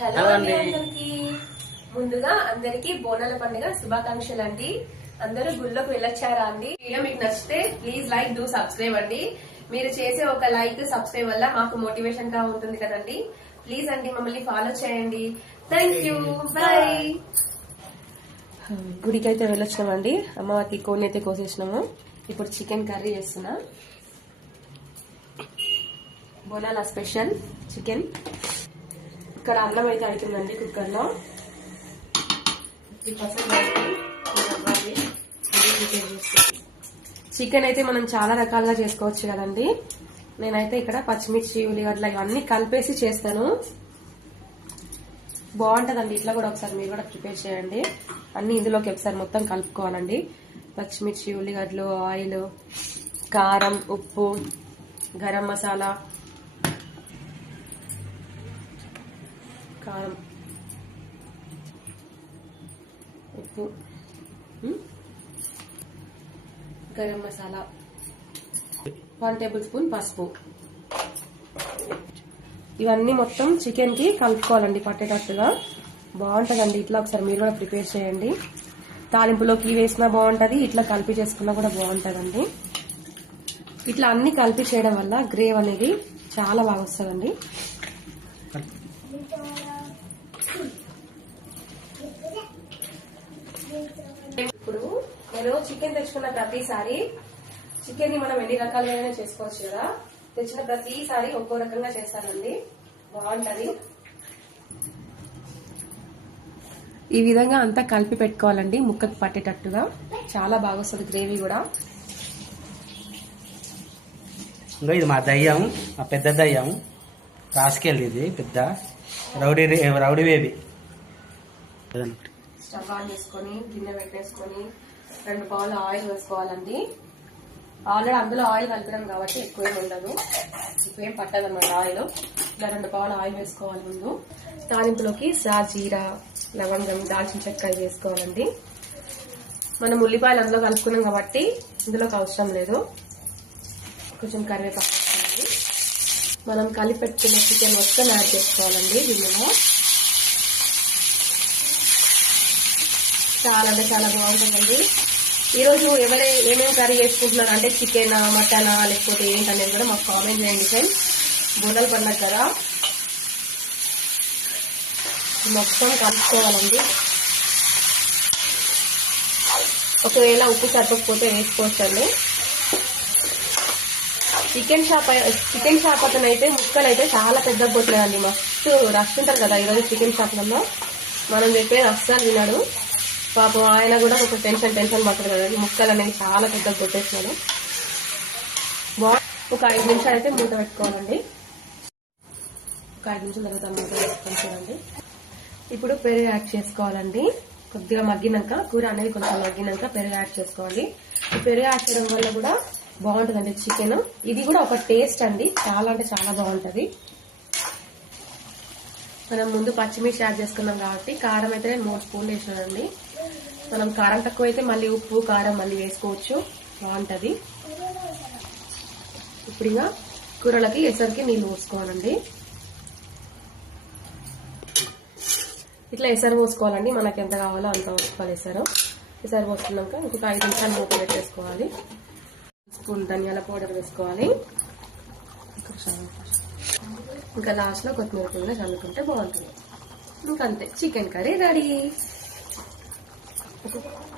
Hello అండి. అందరికి. ముందుగా అందరికి బోనాల పండుగ శుభాకాంక్షలు అండి. అందరూ గుళ్ళోకి వెళ్ళొచ్చారా అండి? వీడియో మీకు నచ్చితే ప్లీజ్ లైక్ డూ సబ్స్క్రైబ్ అండి. మీరు చేసే ఒక లైక్ సబ్స్క్రైబ్ వల్ల మాకు మోటివేషన్గా ఉంటుంది కదండి. ప్లీజ్ అండి మమ్మల్ని ఫాలో చేయండి. థ్యాంక్ యూ బాయ్ గుడికి అయితే వెళ్ళొచ్చినామండి. అమ్మవారికి కోడిని అయితే కోసేసినాము. ఇప్పుడు చికెన్ కర్రీ చేస్తున్నా. బోనాల స్పెషల్ చికెన్. ఇక్కడ అన్నం అయితే అవుతుందండి కుక్కర్లో చికెన్ అయితే మనం చాలా రకాలుగా చేసుకోవచ్చు కదండి. నేనైతే ఇక్కడ పచ్చిమిర్చి ఉల్లిగడ్డ ఇవన్నీ కలిపేసి చేస్తాను. బాగుంటుందండి. ఇట్లా కూడా ఒకసారి మీరు కూడా ప్రిపేర్ చేయండి. అన్ని ఇందులోకి ఒకసారి మొత్తం కలుపుకోవాలండి. పచ్చిమిర్చి ఉల్లిగడ్డలు ఆయిల్ కారం ఉప్పు గరం మసాలా కారం. ఉప్పు. Garam masala. One tablespoon పసుపు. ఇవన్నీ మొత్తం చికెన్కి కలుపుకోవాలండి పట్టేటట్టుగా. బాగుంటుందండి. ఇట్లా ఒకసారి మీరు కూడా ప్రిపేర్ చేయండి. తాలింపులోకి వేసినా బాగుంటుంది ఇట్లా కలిపి చేసుకున్నా కూడా బాగుంటుందండి. ఇట్లా అన్ని కలిపి చేయడం వల్ల గ్రేవ్ అనేది చాలా బాగా వస్తుందండి ఇప్పుడు నేను చికెన్ తెచ్చుకున్న ప్రతిసారి చికెన్ని మనం ఎన్ని రకాలుగా చేసుకోవచ్చు కదా. తెచ్చిన ప్రతిసారి ఒక్కో రకంగా చేస్తానండి. బాగుంటది. ఈ విధంగా అంతా కలిపి పెట్టుకోవాలండి ముక్కకు పట్టేటట్టుగా. చాలా బాగా వస్తుంది గ్రేవీ కూడా. ఇంకో ఇది మా దయ్యం మా పెద్ద దయ్యం. రాసుకెళ్ళి ఇది పెద్ద rowdy rowdy baby. Stove on చేసుకొని గిన్నె పెట్టేసుకొని రెండు పాలు ఆయిల్ వేసుకోవాలండి. ఆల్రెడీ అందులో ఆయిల్ కలిపినాం కాబట్టి ఎక్కువ ఉండదు. ఎక్కువ ఏం పట్టదు అనమాట ఆయిల్. ఇలా రెండు పాలు ఆయిల్ వేసుకోవాలి ముందు. తాలింపులోకి సాజీరా లవంగం దాల్చిన చెక్క వేసుకోవాలండి. మనం ఉల్లిపాయలు అందులో కలుపుకున్నాం కాబట్టి ఇందులోకి అవసరం లేదు. కొంచెం కరివేపాకు మనం కలిపెట్టుకున్న చికెన్ మొత్తం యాడ్ చేసుకోవాలండి. దీనిలో చాలా అంటే చాలా బాగుంటుందండి. ఈరోజు ఎవరే ఏమేమి కర్రీ చేసుకుంటున్నారు? అంటే చికెనా మటనా లేకపోతే ఏంటనేది కూడా మాకు కామెంట్ చేయండి ఫ్రెండ్స్. బోనాలు పండుగ కదా. మొత్తం కలుపుకోవాలండి. ఒకవేళ ఉప్పు సరిపోకపోతే వేసుకోవచ్చండి. చికెన్ షాప్ చికెన్ షాప్ అతను అయితే ముక్కలు అయితే చాలా పెద్ద పోతున్నాయండి మస్తు రష్ ఉంటారు కదా ఈరోజు చికెన్ షాప్లలో మనం చెప్పేది అస్సలు తినడు పాపం ఆయన కూడా ఒక టెన్షన్ టెన్షన్ పడతారు కదా ముక్కలు అనేది చాలా పెద్ద కొట్టేసినాడు. బా ఒక ఐదు నిమిషాలు అయితే మూత పెట్టుకోవాలండి. ఒక ఐదు నిమిషాల తర్వాత మూత వేసుకొని చూడండి. ఇప్పుడు పెరుగు యాడ్ చేసుకోవాలండి. కొద్దిగా మగ్గినాక కూర అనేది కొంచెం మగ్గినాక పెరుగు యాడ్ చేసుకోవాలి. పెరుగు యాడ్ చేయడం వల్ల కూడా బాగుంటుందండి చికెన్. ఇది కూడా ఒక టేస్ట్ అండి. చాలా అంటే చాలా బాగుంటుంది. మనం ముందు పచ్చిమిర్చి యాడ్ చేసుకున్నాం కాబట్టి కారం అయితే మూడు స్పూన్లు వేసానండి మనం కారం తక్కువ అయితే మళ్ళీ ఉప్పు కారం మళ్ళీ వేసుకోవచ్చు. బాగుంటుంది. ఇప్పుడు ఇంకా కూరలకి ఎసరికి నీళ్ళు పోసుకోవాలండి. ఇట్లా ఎసరు పోసుకోవాలండి. మనకి ఎంత కావాలో అంత పోసుకోవాలి ఎసరు. ఎసరు పోసుకున్నాక ఇంకొక ఐదు నిమిషాలు మూత పెట్టేసుకోవాలి. స్పూన్ ధనియాల పౌడర్ వేసుకోవాలి. ఇంకా లాస్ట్లో కొత్తిమీర కూడా చల్లుకుంటే బాగుంటుంది. ఇంకంతే. Chicken curry ready. Bisous.